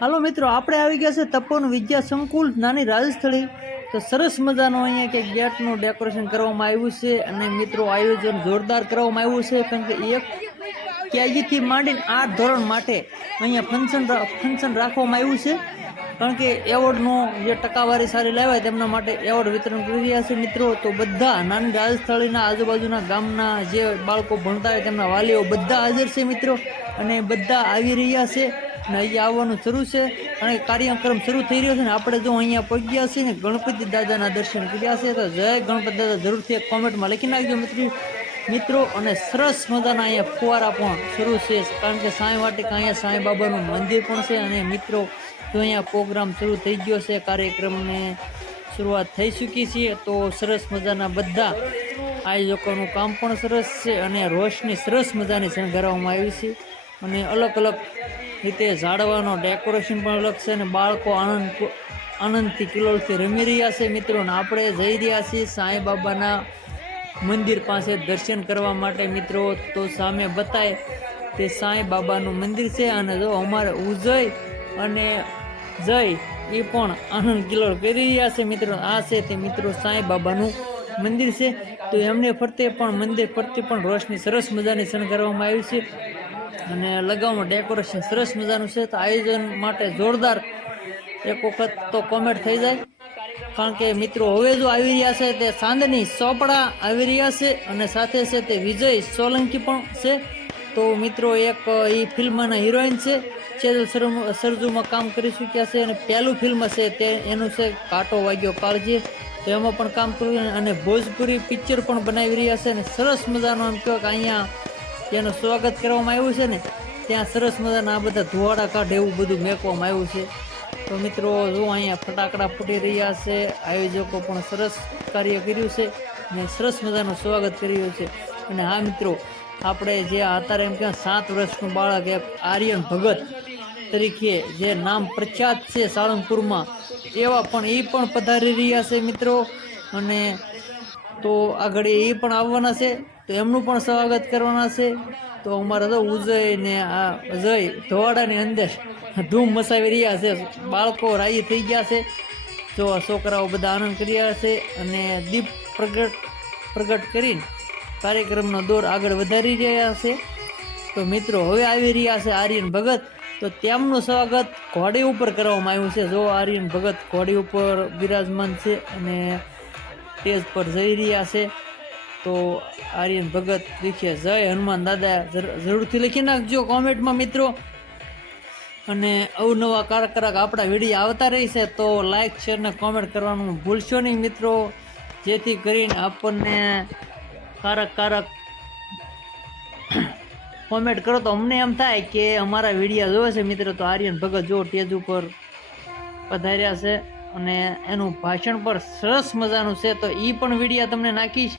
હાલો મિત્રો, આપણે આવી ગયા છે તપોવન વિદ્યા સંકુલ નાની રાજસ્થળી। તો સરસ મજાનું અહીંયા કે ગેટનું ડેકોરેશન કરવામાં આવ્યું છે અને મિત્રો આયોજન જોરદાર કરવામાં આવ્યું છે, કારણ કે એક કેજીથી માંડીને 8 ધોરણ માટે અહીંયા ફંક્શન રાખવામાં આવ્યું છે, કારણ કે એવોર્ડનો જે ટકાવારી સારી લાવ્યા તેમના માટે એવોર્ડ વિતરણ કરી રહ્યા છે મિત્રો। તો બધા નાની રાજસ્થળીના આજુબાજુના ગામના જે બાળકો ભણતા હોય તેમના વાલીઓ બધા હાજર છે મિત્રો, અને બધા આવી રહ્યા છે અને અહીંયા આવવાનું શરૂ છે અને કાર્યક્રમ શરૂ થઈ રહ્યો છે ને આપણે જો અહીંયા પહોંચ્યા છીએ ને ગણપતિ દાદાના દર્શન કર્યા છે, તો જય ગણપતિ દાદા જરૂરથી એક કોમેન્ટમાં લખી નાખજો મિત્રો। અને સરસ મજાના અહીંયા ફુવારા પણ શરૂ છે, કારણ કે સાંઈ વાટિકા અહીંયા સાંઈ બાબાનું મંદિર પણ છે અને મિત્રો જો અહીંયા પ્રોગ્રામ શરૂ થઈ ગયો છે, કાર્યક્રમને શરૂઆત થઈ ચૂકી છે। તો સરસ મજાના બધા આયોજકોનું કામ પણ સરસ છે અને રોશની સરસ મજાની શણગારવામાં આવી છે અને અલગ અલગ રીતે ઝાડવાનું ડેકોરેશન પણ અલગ છે અને બાળકો આનંદથી કિલોલથી રમી રહ્યા છે મિત્રો। અને આપણે જઈ રહ્યા છીએ સાંઈ બાબાના મંદિર પાસે દર્શન કરવા માટે મિત્રો। તો સામે બતાય તે સાંઈ બાબાનું મંદિર છે અને જો અમારે ઉજય અને જય એ પણ આનંદ કિલોલ કરી રહ્યા છે મિત્રો। આ છે તે મિત્રો સાંઈ બાબાનું મંદિર છે, તો એમને ફરતે પણ મંદિર ફરતે પણ રોશની સરસ મજાની શણગારવામાં આવી છે અને લગાવવામાં ડેકોરેશન સરસ મજાનું છે। તો આયોજન માટે જોરદાર એક વખત તો કોમેન્ટ થઈ જાય, કારણ કે મિત્રો હવે જો આવી રહ્યા છે તે ચાંદની ચોપડા આવી રહ્યા છે અને સાથે છે તે વિજય સોલંકી પણ છે। તો મિત્રો એક એ ફિલ્મના હિરોઈન છે, ચેતલ સરજુમાં કામ કરી ચૂક્યા છે અને પહેલું ફિલ્મ છે તે એનું છે કાંટો વાગ્યો કાળજી, તો એમાં પણ કામ કર્યું અને ભોજપુરી પિક્ચર પણ બનાવી રહ્યા છે અને સરસ મજાનું એમ કહો કે અહીંયા જેનું સ્વાગત કરવામાં આવ્યું છે ને ત્યાં સરસ મજાના આ બધા ધુવાડા કાઢે એવું બધું મેકવામાં આવ્યું છે। તો મિત્રો જો અહીંયા ફટાકડા ફૂટી રહ્યા છે, આયોજકો પણ સરસ કાર્ય કર્યું છે અને સરસ મજાનું સ્વાગત કર્યું છે। અને હા મિત્રો, આપણે જે અત્યારે એમ કે 7 વર્ષનું બાળક એક આર્યન ભગત તરીકે જે નામ પ્રખ્યાત છે સાળંગપુરમાં, એવા પણ એ પણ પધારી રહ્યા છે મિત્રો। અને તો આગળ એ પણ આવવાના છે, તો એમનું પણ સ્વાગત કરવાના છે। તો અમારા તો ઉજય ને આ અજય ધોવાડાની અંદર ધૂમ મચાવી રહ્યા છે, બાળકો રાજી થઈ ગયા છે, જો છોકરાઓ બધા આનંદ કરી રહ્યા છે અને દીપ પ્રગટ કરીને કાર્યક્રમનો દોર આગળ વધારી રહ્યા છે। તો મિત્રો હવે આવી રહ્યા છે આર્યન ભગત, તો તેમનું સ્વાગત ઘોડી ઉપર કરવામાં આવ્યું છે। જો આર્યન ભગત ઘોડી ઉપર બિરાજમાન છે અને સ્ટેજ પર જઈ રહ્યા છે। તો આર્યન ભગત લીખે જય હનુમાન દાદા જરૂરથી લખી નાખજો કોમેન્ટમાં મિત્રો। અને અવનવા કારક આપણા વિડીયો આવતા રહેશે, તો લાઈક શેર ને કોમેન્ટ કરવાનું ભૂલશો નહીં મિત્રો, જેથી કરીને આપણને કારક કોમેન્ટ કરો તો અમને એમ થાય કે અમારા વિડીયો જોવે છે મિત્રો। તો આર્યન ભગત જો સ્ટેજ ઉપર પધાર્યા છે અને એનું ભાષણ પર સરસ મજાનું છે, તો એ પણ વિડીયો તમને નાખીશ।